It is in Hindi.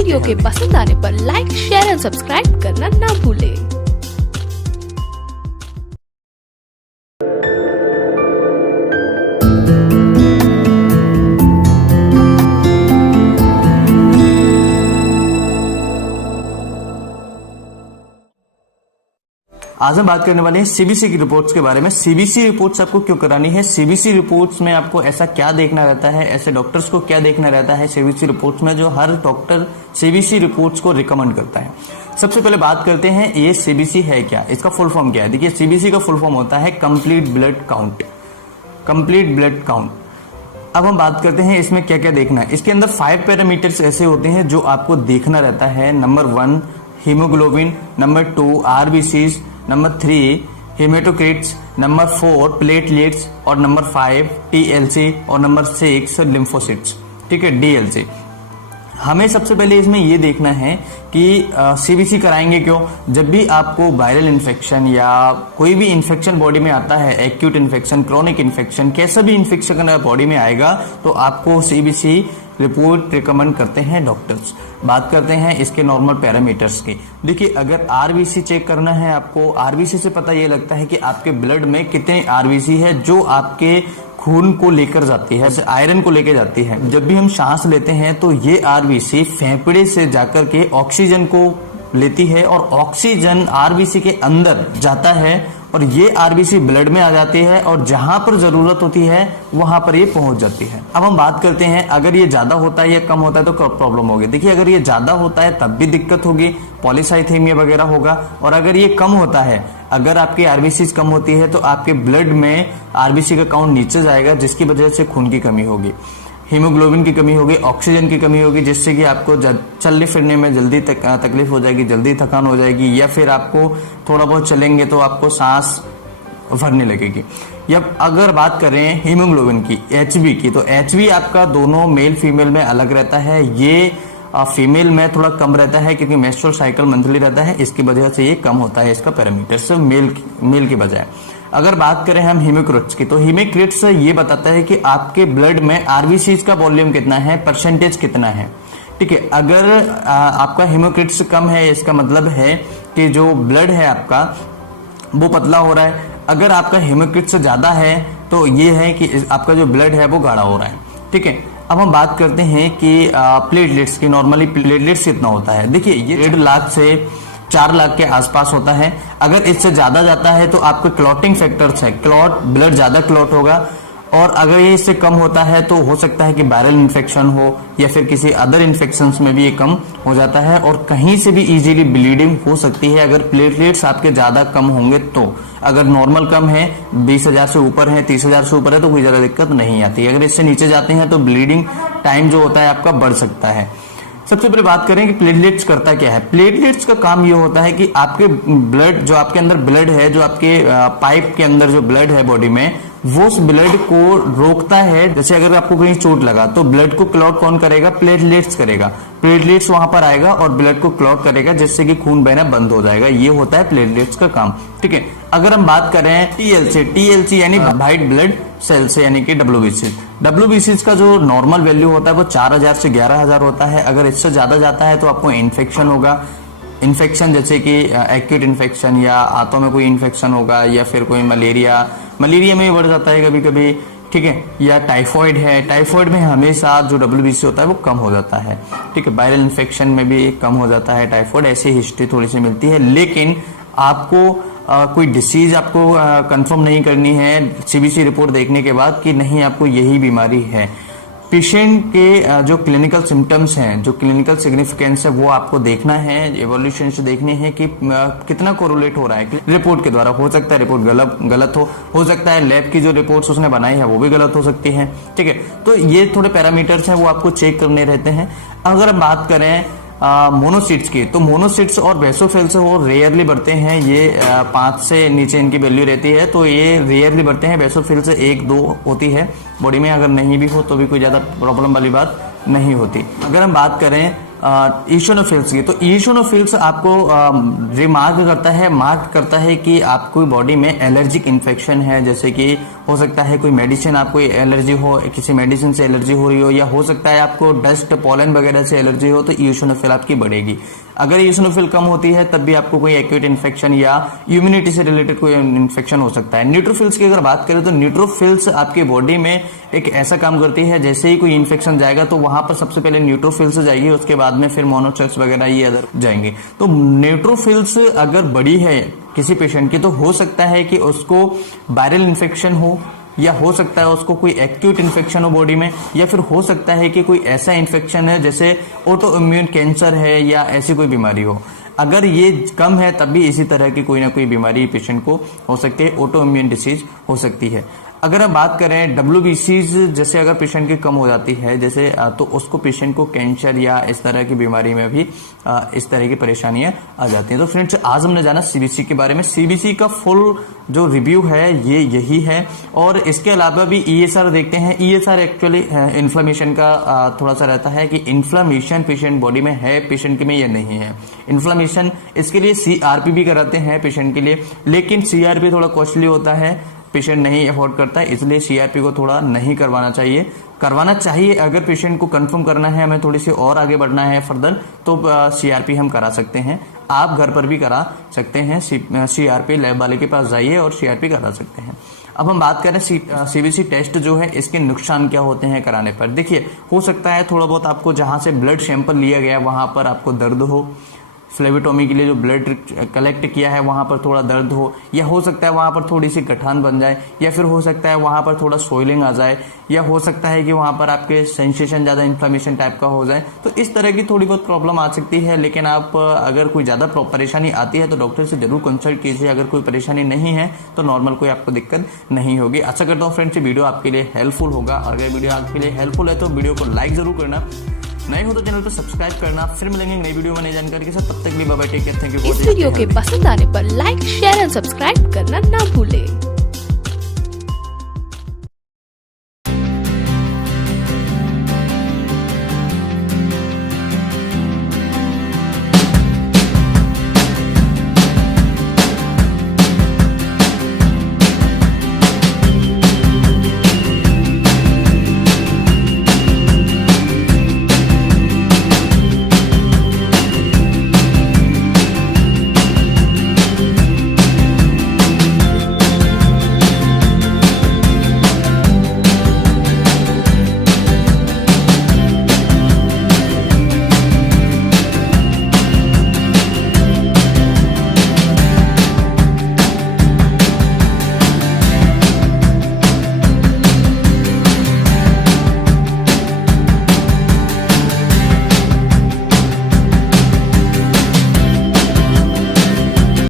वीडियो के पसंद आने पर लाइक, शेयर एंड सब्सक्राइब करना ना भूले। आज हम बात करने वाले हैं सीबीसी की रिपोर्ट्स के बारे में। सीबीसी रिपोर्ट्स आपको क्यों करानी है, सीबीसी रिपोर्ट्स में आपको ऐसा क्या देखना रहता है, ऐसे डॉक्टर्स को क्या देखना रहता है सीबीसी रिपोर्ट्स में जो हर डॉक्टर सीबीसी रिपोर्ट्स को रिकमेंड करता है। सबसे पहले बात करते हैं ये सीबीसी है क्या, इसका फुल फॉर्म क्या है। देखिए सीबीसी का फुल फॉर्म होता है complete blood count, complete blood count. अब हम बात करते हैं इसमें क्या क्या देखना है। इसके अंदर 5 पैरामीटर्स ऐसे होते हैं जो आपको देखना रहता है। Number 1 haemoglobin, number 2 RBCs, number 3 haematocrits, number 4 platelets और नंबर 5 टीएलसी और नंबर 6 लिम्फोसिट्स, ठीक है, डीएलसी। हमें सबसे पहले इसमें ये देखना है कि सीबीसी कराएंगे क्यों। जब भी आपको वायरल इन्फेक्शन या कोई भी इन्फेक्शन बॉडी में आता है, एक्यूट इन्फेक्शन, क्रोनिक इन्फेक्शन, कैसा भी इन्फेक्शन बॉडी में आएगा तो आपको सीबीसी रिपोर्ट रिकमेंड करते हैं डॉक्टर्स। बात करते हैं इसके नॉर्मल पैरामीटर्स की। देखिए अगर आरबीसी चेक करना है आपको, आरबीसी से पता ये लगता है कि आपके ब्लड में कितने आरबीसी है जो आपके खून को लेकर जाती है, जैसे आयरन को लेकर जाती है। जब भी हम सांस लेते हैं तो ये आरबीसी फेफड़े से जाकर के ऑक्सीजन को लेती है और ऑक्सीजन आरबीसी के अंदर जाता है और ये आरबीसी ब्लड में आ जाती है और जहां पर जरूरत होती है वहां पर ये पहुंच जाती है। अब हम बात करते हैं अगर ये ज्यादा होता है या कम होता है तो प्रॉब्लम होगी। देखिए अगर ये ज्यादा होता है तब भी दिक्कत होगी, पॉलीसाइथेमिया वगैरह होगा। और अगर ये कम होता है, अगर आपकी आरबीसी कम होती है तो आपके ब्लड में आरबीसी का काउंट नीचे जाएगा जिसकी वजह से खून की कमी होगी, हीमोग्लोबिन की कमी होगी, ऑक्सीजन की कमी होगी, जिससे कि आपको चलने फिरने में जल्दी तकलीफ हो जाएगी, जल्दी थकान हो जाएगी, या फिर आपको थोड़ा बहुत चलेंगे तो आपको सांस भरने लगेगी। या अगर बात करें हीमोग्लोबिन की, एचबी की, तो एचबी आपका दोनों मेल फीमेल में अलग रहता है। ये फीमेल में थोड़ा कम रहता है क्योंकि मेंस्ट्रुअल साइकिल मंथली रहता है, इसकी वजह से ये कम होता है इसका पैरामीटर से मेल की बजाय। अगर बात करें हम हीमोक्रिट्स की, तो हीमोक्रिट्स ये बताता है कि आपके ब्लड में आरबीसीज का वॉल्यूम कितना है, परसेंटेज कितना है, ठीक है। अगर आपका हीमोक्रिट्स कम है इसका मतलब है कि जो ब्लड है आपका वो पतला हो रहा है। अगर आपका हीमोक्रिट्स ज्यादा है तो ये है कि आपका जो ब्लड है वो गाढ़ा हो रहा है, ठीक है। अब हम बात करते हैं कि प्लेटलेट्स की। नॉर्मली प्लेटलेट्स कितना होता है, देखिए ये 1.5 लाख से 4 लाख के आसपास होता है। अगर इससे ज्यादा जाता है तो आपके क्लॉटिंग फैक्टर्स है, क्लॉट ब्लड ज्यादा क्लॉट होगा। और अगर ये इससे कम होता है तो हो सकता है कि वायरल इन्फेक्शन हो या फिर किसी अदर इन्फेक्शंस में भी ये कम हो जाता है और कहीं से भी इजीली ब्लीडिंग हो सकती है अगर प्लेटलेट्स आपके ज्यादा कम होंगे तो। अगर नॉर्मल कम है, 20,000 से ऊपर है, 30,000 से ऊपर है तो कोई ज्यादा दिक्कत नहीं आती। अगर इससे नीचे जाते हैं तो ब्लीडिंग टाइम जो होता है आपका बढ़ सकता है। सबसे पहले बात करें कि प्लेटलेट्स करता क्या है। प्लेटलेट्स का काम ये होता है कि आपके ब्लड, जो आपके अंदर ब्लड है, जो आपके पाइप के अंदर जो ब्लड है बॉडी में, वो उस ब्लड को रोकता है। जैसे अगर आपको कहीं चोट लगा तो ब्लड को क्लॉट कौन करेगा, प्लेटलेट्स करेगा। प्लेटलेट्स वहां पर आएगा और ब्लड को क्लॉट करेगा जिससे कि खून बहना बंद हो जाएगा। ये होता है प्लेटलेट्स का काम, ठीक है। अगर हम बात करें टीएलसी यानी व्हाइट ब्लड सेल्स यानी कि डब्ल्यूबीसी का जो नॉर्मल वैल्यू होता है वो 4,000 से 11,000 होता है। अगर इससे ज्यादा जाता है तो आपको इन्फेक्शन होगा। इन्फेक्शन जैसे कि एक्यूट इन्फेक्शन या आंतों में कोई इन्फेक्शन होगा या फिर कोई मलेरिया में भी बढ़ जाता है कभी कभी, ठीक है। या टाइफॉइड है, टाइफॉइड में हमेशा जो डब्ल्यूबीसी होता है वो कम हो जाता है, ठीक है। वायरल इन्फेक्शन में भी कम हो जाता है टाइफॉइड, ऐसी हिस्ट्री थोड़ी सी मिलती है। लेकिन आपको कोई डिसीज आपको कंफर्म नहीं करनी है सीबीसी रिपोर्ट देखने के बाद कि नहीं आपको यही बीमारी है। पेशेंट के जो क्लिनिकल सिम्टम्स हैं, जो क्लिनिकल सिग्निफिकेंस है, वो आपको देखना है, एवोल्यूशन से देखनी है कि कितना कोरिलेट हो रहा है रिपोर्ट के द्वारा। हो सकता है रिपोर्ट गलत हो सकता है लैब की जो रिपोर्ट्स उसने बनाई है वो भी गलत हो सकती है, ठीक है। तो ये थोड़े पैरामीटर्स हैं वो आपको चेक करने रहते हैं। अगर हम बात करें मोनोसिट्स की, तो मोनोसिट्स और बेसोफिल्स वो रेयरली बढ़ते हैं। ये 5 से नीचे इनकी वैल्यू रहती है तो ये रेयरली बढ़ते हैं। बेसोफिल्स 1-2 होती है बॉडी में, अगर नहीं भी हो तो भी कोई ज्यादा प्रॉब्लम वाली बात नहीं होती। अगर हम बात करें ईशोनोफिल्स की। तो ईशोनोफिल्स आपको मार्क करता है कि आपको बॉडी में एलर्जिक इन्फेक्शन है, जैसे कि हो सकता है कोई मेडिसिन आपको एलर्जी हो, किसी मेडिसिन से एलर्जी हो रही हो, या हो सकता है आपको डस्ट पॉलन वगैरह से एलर्जी हो, तो ईशोनोफिल आपकी बढ़ेगी। अगर ईशोनोफिल कम होती है तब भी आपको कोई एक्यूट इन्फेक्शन या इम्यूनिटी से रिलेटेड कोई इन्फेक्शन हो सकता है। न्यूट्रोफिल्स की अगर बात करें तो न्यूट्रोफिल्स आपकी बॉडी में एक ऐसा काम करती है, जैसे ही कोई इन्फेक्शन जाएगा तो वहां पर सबसे पहले न्यूट्रोफिल्स जाएगी, उसके बाद में फिर मोनोसाइट्स वगैरह ये अदर जाएंगे। तो न्यूट्रोफिल्स अगर बड़ी है किसी पेशेंट की तो हो सकता है कि उसको वायरल इन्फेक्शन हो, या हो सकता है उसको कोई एक्यूट इन्फेक्शन हो बॉडी में, या फिर हो सकता है कि कोई ऐसा इन्फेक्शन है जैसे ऑटो इम्यून कैंसर है या ऐसी कोई बीमारी हो। अगर ये कम है तब भी इसी तरह की कोई ना कोई बीमारी पेशेंट को हो सकती है, ऑटो इम्यून डिसीज हो सकती है। अगर हम बात करें WBCs जैसे अगर पेशेंट की कम हो जाती है जैसे तो उसको पेशेंट को कैंसर या इस तरह की बीमारी में भी इस तरह की परेशानियां आ जाती हैं। तो फ्रेंड्स आज हमने जाना CBC के बारे में। CBC का फुल जो रिव्यू है ये यही है, और इसके अलावा भी ESR देखते हैं। ESR एक्चुअली इन्फ्लेमेशन का थोड़ा सा रहता है कि इन्फ्लेमेशन पेशेंट बॉडी में है पेशेंट के में या नहीं है। इन्फ्लेमेशन इसके लिए CRP भी कराते हैं पेशेंट के लिए, लेकिन CRP थोड़ा कॉस्टली होता है, पेशेंट नहीं अफोर्ड करता है, इसलिए CRP को थोड़ा नहीं करवाना चाहिए। करवाना चाहिए अगर पेशेंट को कंफर्म करना है, हमें थोड़ी सी और आगे बढ़ना है फर्दर, तो CRP हम करा सकते हैं। आप घर पर भी करा सकते हैं, CRP लैब वाले के पास जाइए और CRP करा सकते हैं। अब हम बात करें CBC टेस्ट जो है इसके नुकसान क्या होते हैं कराने पर। देखिए हो सकता है थोड़ा बहुत आपको जहां से ब्लड सैंपल लिया गया वहां पर आपको दर्द हो, फ्लेबोटोमी के लिए जो ब्लड कलेक्ट किया है वहां पर थोड़ा दर्द हो, या हो सकता है वहां पर थोड़ी सी गठान बन जाए, या फिर हो सकता है वहां पर थोड़ा सोइलिंग आ जाए, या हो सकता है कि वहां पर आपके सेंसेशन ज्यादा इन्फ्लेमेशन टाइप का हो जाए। तो इस तरह की थोड़ी बहुत प्रॉब्लम आ सकती है, लेकिन आप अगर कोई ज्यादा परेशानी आती है तो डॉक्टर से जरूर कंसल्ट कीजिए। अगर कोई परेशानी नहीं है तो नॉर्मल कोई आपको दिक्कत नहीं होगी। आशा करता हूँ फ्रेंड्स ये वीडियो आपके लिए हेल्पफुल होगा, और अगर वीडियो आपके लिए हेल्पफुल है तो वीडियो को लाइक जरूर करना, नए हो तो चैनल को सब्सक्राइब करना। फिर मिलेंगे नई वीडियो में नई जानकारी के साथ, तब तक के लिए bye bye, take care, thank you. इस वीडियो के पसंद आने पर लाइक शेयर एंड सब्सक्राइब करना ना भूले।